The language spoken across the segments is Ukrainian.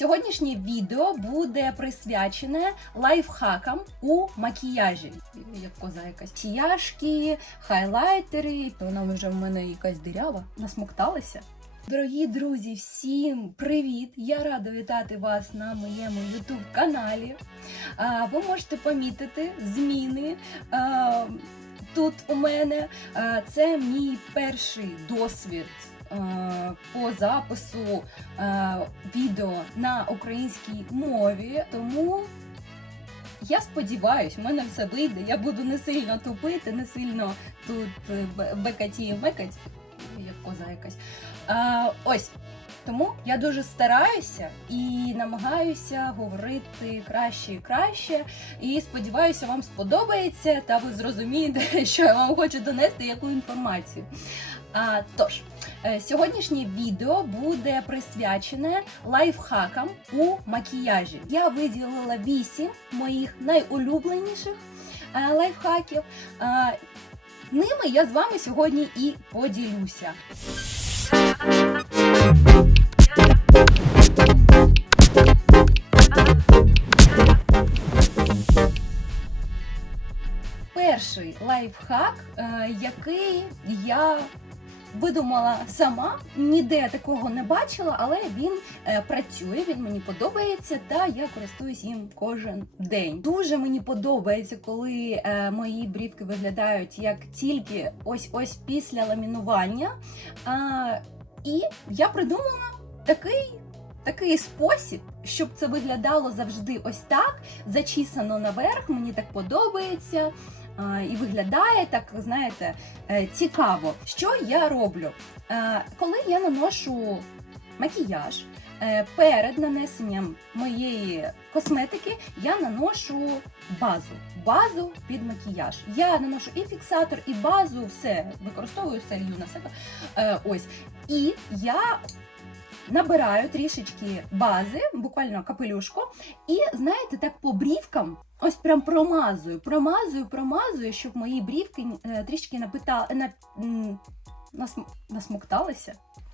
Сьогоднішнє відео буде присвячене лайфхакам у макіяжі. Як коза якась Макіяжки, хайлайтери, то вона вже в мене якась дирява, насмокталася. Дорогі друзі, всім привіт! Я рада вітати вас на моєму YouTube каналі. Ви можете помітити зміни тут у мене. Це мій перший досвід по запису відео на українській мові. Тому я сподіваюся, в мене все вийде. Я буду не сильно тупити, не сильно тут е, бекаті мекать, як коза якась. Ось. Тому я дуже стараюся і намагаюся говорити краще і краще. І сподіваюся, вам сподобається, та ви зрозумієте, що я вам хочу донести, яку інформацію. А, тож, е, сьогоднішнє відео буде присвячене лайфхакам у макіяжі. Я виділила 8 моїх найулюбленіших е, лайфхаків. Е, Ними я з вами сьогодні і поділюся. Перший лайфхак, е, який я видумала сама, ніде такого не бачила, але він е, працює, він мені подобається, та я користуюсь їм кожен день. Дуже мені подобається, коли е, мої брівки виглядають як тільки ось ось після ламінування. І я придумала такий. Такий спосіб, щоб це виглядало завжди ось так, зачісано наверх. Мені так подобається і виглядає так, знаєте, е, цікаво. Що я роблю? Е, Коли я наношу макіяж, е, перед нанесенням моєї косметики я наношу базу. Базу під макіяж. Я наношу і фіксатор, і базу, все використовую все лью на себе. Е, Ось. І я набираю трішечки бази, буквально капелюшку, і знаєте, так по брівкам. Ось прям промазую, промазую, промазую, щоб мої брівки е, трішки напита, на, насм, насмокталися.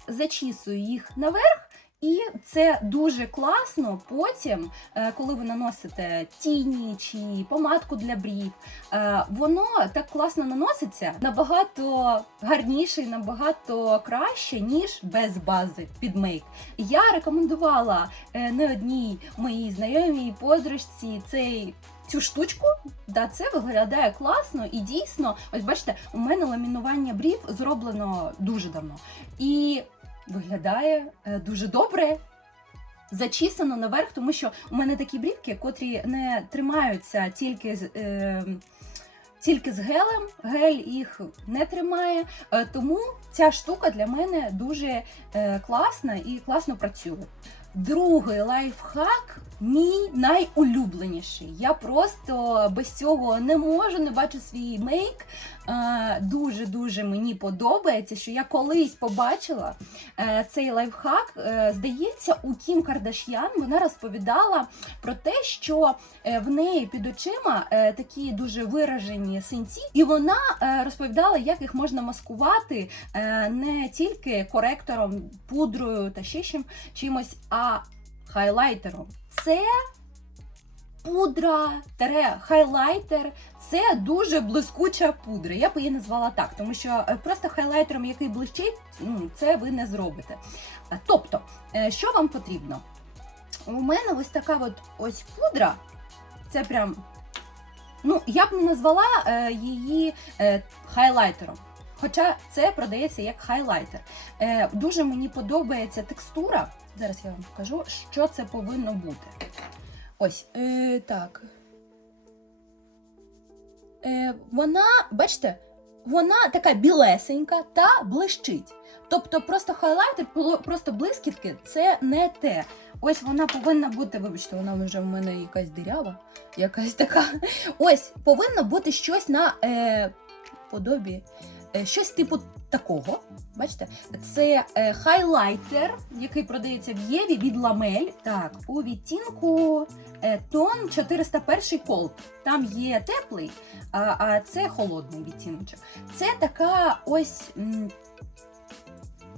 Зачісую їх наверх, і це дуже класно потім, е, коли ви наносите тіні чи помадку для брів. е, Воно так класно наноситься набагато гарніше і набагато краще, ніж без бази під мейк. Я рекомендувала не одній моїй знайомій подружці цей. Цю штучку, да, це виглядає класно і дійсно, ось бачите, у мене ламінування брів зроблено дуже давно. І виглядає е, дуже добре. Зачісано наверх, тому що у мене такі брівки, котрі не тримаються тільки з. Е, тільки з гелем, гель їх не тримає, е, тому ця штука для мене дуже е, класна і класно працює. Другий лайфхак мій найулюбленіший. Я просто без цього не можу, не бачу свій мейк. Дуже дуже мені подобається, що я колись побачила е, цей лайфхак. Е, Здається, у Кім Кардаш'ян вона розповідала про те, що е, в неї під очима е, такі дуже виражені синці, і вона е, розповідала, як їх можна маскувати е, не тільки коректором, пудрою та ще чим, чимось, а хайлайтером. Це пудра тере хайлайтер. Це дуже блискуча пудра. Я б її назвала так, тому що е, просто хайлайтером, який блищить, ну, це ви не зробите. Тобто, е, що вам потрібно? У мене ось така от ось пудра. Це прям. Ну, я б не назвала е, її хайлайтером. Хоча це продається як хайлайтер. Дуже мені подобається текстура. Зараз я вам покажу, що це повинно бути. Ось, е, так. Е, вона, бачите, вона така білесенька та блищить. Тобто просто хайлайтер, просто блискітки це не те. Ось вона повинна бути, вибачте, вона вже в мене якась дирява, якась така. Ось повинно бути щось на е, подобі, щось типу такого. Бачите, це е, хайлайтер, який продається в Єві від ламель. Так, у відтінку е, тон 401 колд. Там є теплий, а, це холодний відтіночок. Це така ось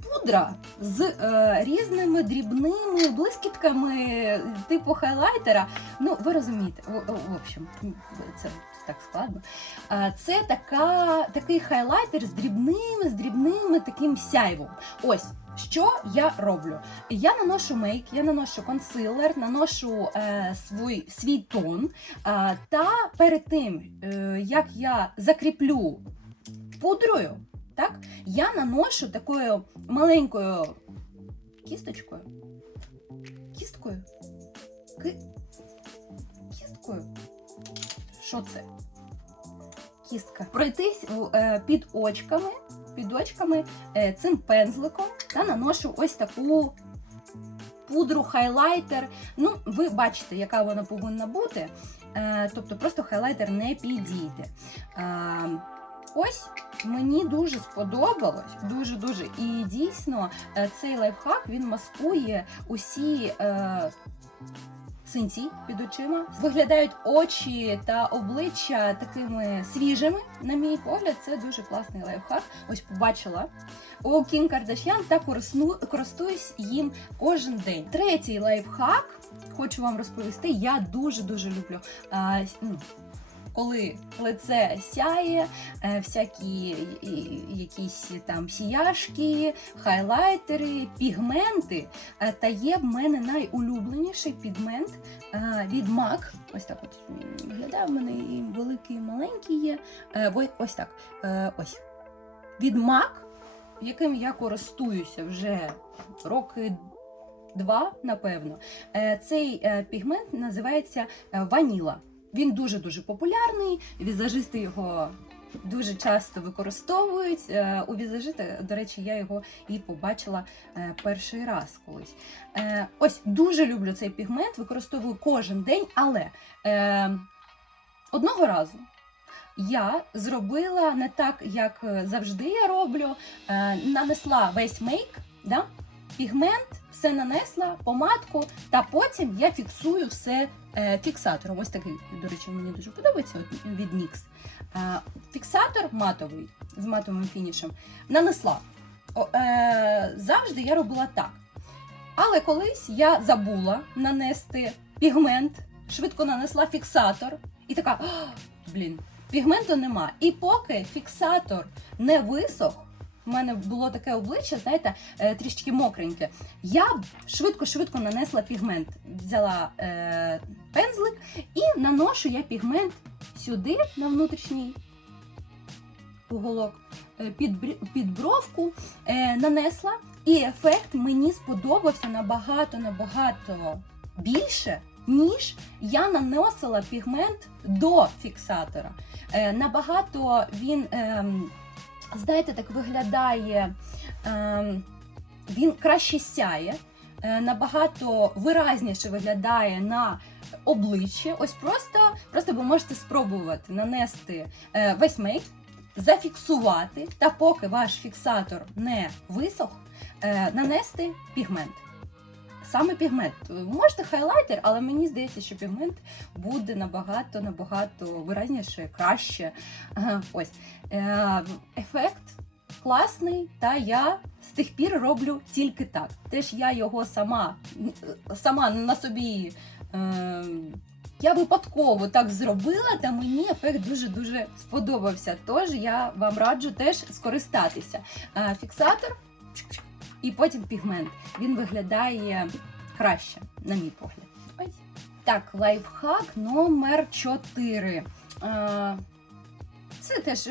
пудра з е, різними дрібними блискітками, типу хайлайтера. Ну, ви розумієте, в, в общем, це так складно. Це така, такий хайлайтер з дрібними, з дрібними таким сяйвом. Ось. Що я роблю? Я наношу мейк, я наношу консилер, наношу е, свій, свій тон. Е, та перед тим, е, як я закріплю пудрою, так, я наношу такою маленькою кісточкою. Кісткою? Ки... Кісткою? Що це? Кістка. Пройтись е, під очками, під очками е, цим пензликом та наношу ось таку пудру, хайлайтер. Ну, ви бачите, яка вона повинна бути. Е, тобто просто хайлайтер не підійде. Ось мені дуже сподобалось, дуже-дуже. І дійсно цей лайфхак він маскує усі. Синці під очима виглядають очі та обличчя такими свіжими. На мій погляд, це дуже класний лайфхак. Ось побачила у Кім Кардашян та користуюсь їм кожен день. Третій лайфхак хочу вам розповісти. Я дуже дуже люблю. А, ну, коли лице сяє, е, всякі якісь там сіяшки, хайлайтери, пігменти. Е, Та є в мене найулюбленіший пігмент е, від MAC. Ось так от виглядає. В мене і великий, і маленький є. Ось так. Ось. Від MAC, яким я користуюся вже роки два, напевно. Цей пігмент називається ваніла. Він дуже-дуже популярний, візажисти його дуже часто використовують. Е, У візажиста, до речі, я його і побачила е, перший раз колись. Е, Ось дуже люблю цей пігмент, використовую кожен день, але одного разу. Я зробила не так, як завжди я роблю. Нанесла весь мейк, да? пігмент, все нанесла, помадку, та потім я фіксую все фіксатором. Ось такий, до речі, мені дуже подобається от, від NYX. Е, фіксатор матовий з матовим фінішем. Нанесла. Е, завжди я робила так. Але колись я забула нанести пігмент, швидко нанесла фіксатор і така, блін, пігменту нема. І поки фіксатор не висох, в мене було таке обличчя, знаєте, е, трішки мокреньке. Я швидко-швидко нанесла пігмент. Взяла е, пензлик і наношу я пігмент сюди, на внутрішній уголок, е, під, під бровку, е, нанесла. І ефект мені сподобався набагато набагато більше, ніж я наносила пігмент до фіксатора. Е, набагато він, ем, знаєте, так виглядає, ем, він краще сяє, е, набагато виразніше виглядає на обличчі. Ось просто, просто ви можете спробувати нанести е, весь мейк, зафіксувати, та поки ваш фіксатор не висох, е, нанести пігмент. Саме пігмент. Можете хайлайтер, але мені здається, що пігмент буде набагато набагато виразніше, краще. Ось Е, ефект класний, та я з тих пір роблю тільки так. Теж я його сама, сама на собі. Е, я випадково так зробила, та мені ефект дуже-дуже сподобався. Тож я вам раджу теж скористатися. Е, Фіксатор і потім пігмент. Він виглядає краще, на мій погляд. Так, лайфхак номер 4. Це теж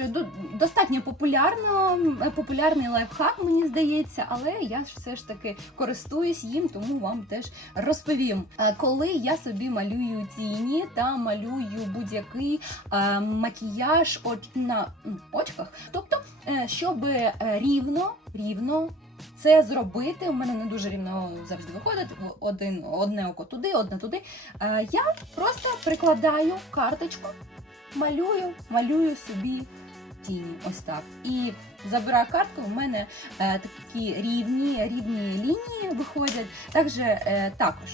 достатньо популярно, е, популярний лайфхак, мені здається, але я ж все ж таки користуюсь їм, тому вам теж розповім. Е, Коли я собі малюю тіні та малюю будь-який е, макіяж на очках, тобто, е, щоб е, рівно, рівно. Це зробити, у мене не дуже рівно завжди виходить. Один, одне око туди, одне туди. Е, Я просто прикладаю карточку малюю, малюю собі тіні. Ось так. І забираю картку, у мене е, такі рівні, рівні лінії виходять. Також, е, також,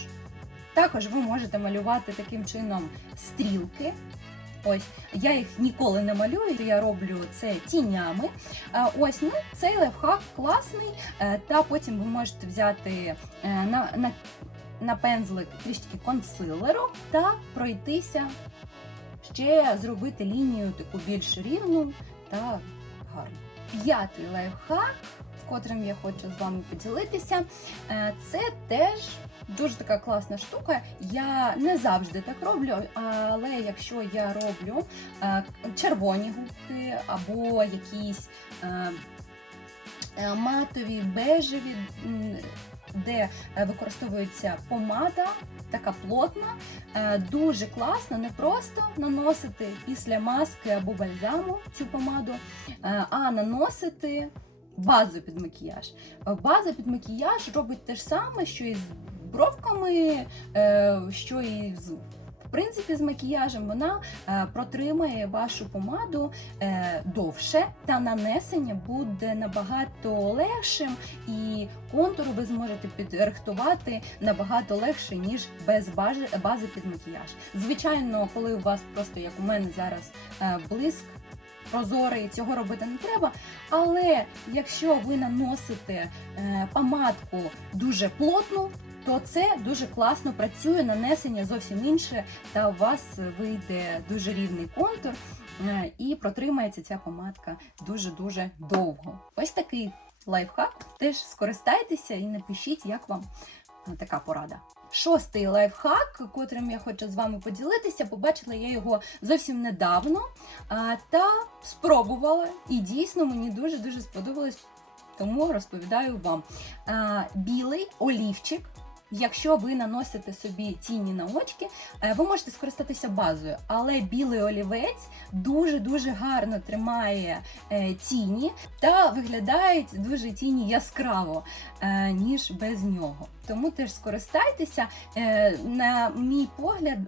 також ви можете малювати таким чином стрілки. Ось я їх ніколи не малюю, я роблю це тінями. Е, Ось ну цей лайфхак класний. е, Та потім ви можете взяти е, на, на, на пензлик трішки консилеру та пройтися, ще зробити лінію таку більш рівну та гарну. П'ятий лайфхак, котрим я хочу з вами поділитися, е, це теж дуже така класна штука. Я не завжди так роблю, але якщо я роблю е, червоні губки або якісь е, матові, бежеві, де використовується помада, така плотна, дуже класно не просто наносити після маски або бальзаму цю помаду, а наносити базу під макіяж. Е, База під макіяж робить те ж саме, що і з бровками, е, що і з. В принципі, з макіяжем вона е, протримає вашу помаду довше, та нанесення буде набагато легшим, і контур ви зможете підрихтувати набагато легше, ніж без бази, під макіяж. Звичайно, коли у вас просто як у мене зараз блиск. Прозорий, цього робити не треба. Але якщо ви наносите е, помадку дуже плотну, то це дуже класно працює, нанесення зовсім інше, та у вас вийде дуже рівний контур е, і протримається ця помадка дуже-дуже довго. Ось такий лайфхак. Теж скористайтеся і напишіть, як вам така порада. Шостий лайфхак, котрим я хочу з вами поділитися, побачила я його зовсім недавно та спробувала. І дійсно мені дуже-дуже сподобалось, тому розповідаю вам. Білий олівчик. Якщо ви наносите собі тіні на очки, е, ви можете скористатися базою, але білий олівець дуже-дуже гарно тримає е, тіні та виглядають дуже тіні яскраво, е, ніж без нього. Тому теж скористайтеся. На мій погляд,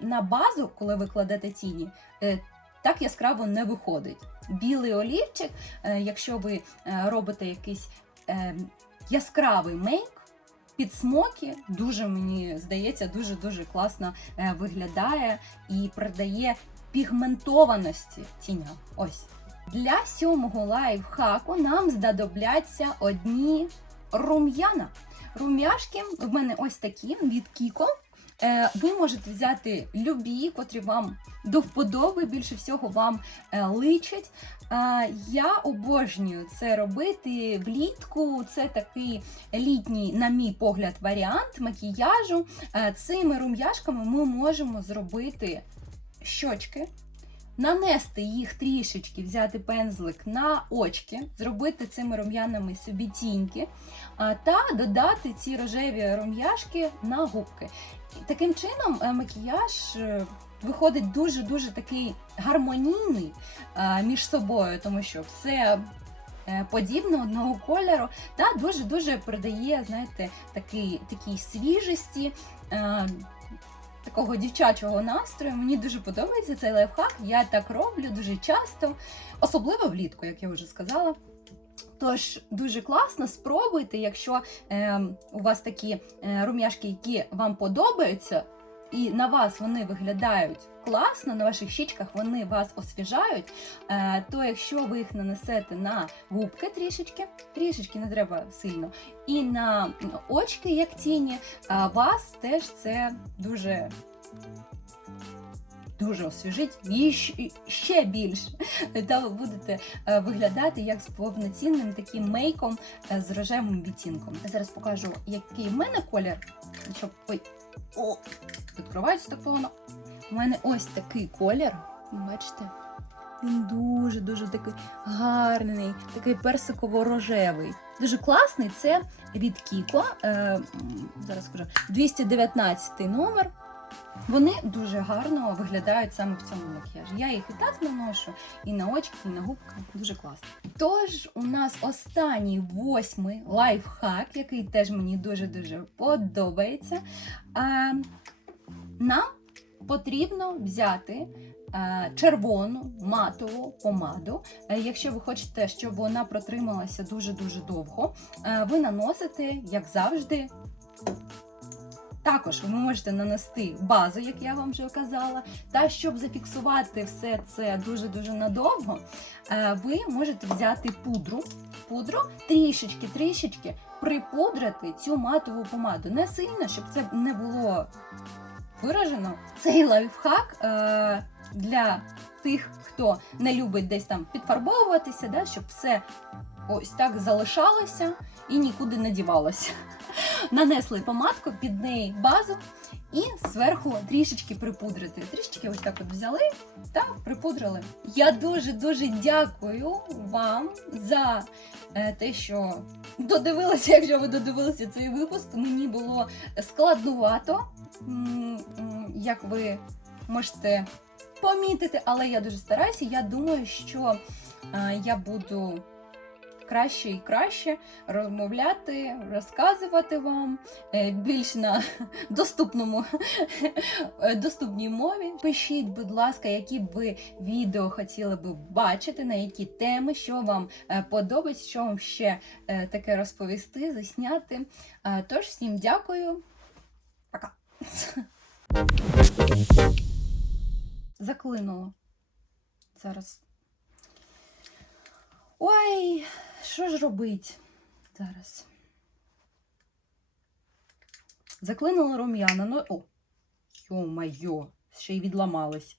на базу, коли ви кладете тіні, так яскраво не виходить. Білий олівчик, якщо ви робите якийсь е, яскравий мейк, під смокі дуже мені здається, дуже дуже класно е, виглядає і придає пігментованості тіням. Ось для сьомого лайфхаку нам знадобляться одні рум'яна. Рум'яшки в мене ось такі від Кіко. Е, Ви можете взяти любі, котрі вам до вподоби, більше всього вам е, личать. Е, Я обожнюю це робити влітку. Це такий літній, на мій погляд, варіант макіяжу. Цими рум'яшками ми можемо зробити щочки. Нанести їх трішечки, взяти пензлик на очки, зробити цими рум'янами собі тіньки, та додати ці рожеві рум'яшки на губки. Таким чином е, макіяж е, виходить дуже-дуже такий гармонійний е, між собою, тому що все подібне одного кольору, та дуже-дуже придає, знаєте, такий, такій свіжості. Такого дівчачого настрою мені дуже подобається цей лайфхак. Я так роблю дуже часто, особливо влітку, як я вже сказала. Тож дуже класно, спробуйте, якщо е, у вас такі е, рум'яшки, які вам подобаються, і на вас вони виглядають класно, на ваших щічках вони вас освіжають, е, то якщо ви їх нанесете на губки трішечки, трішечки не треба сильно, і на очки, як тіні, е, вас теж це дуже. Дуже освіжить і ще більше. Та ви будете е, виглядати як з повноцінним таким мейком з рожевим відтінком. Зараз покажу, який в мене колір. Щоб ой, о, відкривається так погано. У мене ось такий колір. Бачите? Він дуже-дуже такий гарний, такий персиково-рожевий. Дуже класний. Це від Кіко. Е, зараз скажу 219 номер. Вони дуже гарно виглядають саме в цьому макіяжі. Я їх і так наношу, і на очки, і на губки. Дуже класно. Тож, у нас останній восьмий лайфхак, який теж мені дуже-дуже подобається. А, нам потрібно взяти е, червону матову помаду. Е, Якщо ви хочете, щоб вона протрималася дуже-дуже довго, е, ви наносите, як завжди, Також ви можете нанести базу, як я вам вже казала. Та щоб зафіксувати все це дуже-дуже надовго, ви можете взяти пудру, пудру трішечки-трішечки припудрити цю матову помаду. Не сильно, щоб це не було виражено. Цей лайфхак е, для тих, хто не любить десь там підфарбовуватися, да, щоб все ось так залишалося і нікуди не дівалося. Нанесли помадку, під неї базу і зверху трішечки припудрити. Трішечки ось так от взяли та припудрили. Я дуже-дуже дякую вам за е, те, що додивилися, якщо ви додивилися цей випуск. Мені було складнувато, як ви можете помітити, але я дуже стараюся. Я думаю, що е, я буду краще і краще розмовляти, розказувати вам е, більш на доступному доступній мові. Пишіть, будь ласка, які б ви відео хотіли би бачити, на які теми, що вам е, подобається, що вам ще е, таке розповісти, засняти. Тож всім дякую. Пока. Заклинуло. Зараз. Ой, що ж робить зараз? Заклинула рум'яна. Ну, о, йо-майо, ще й відламалась.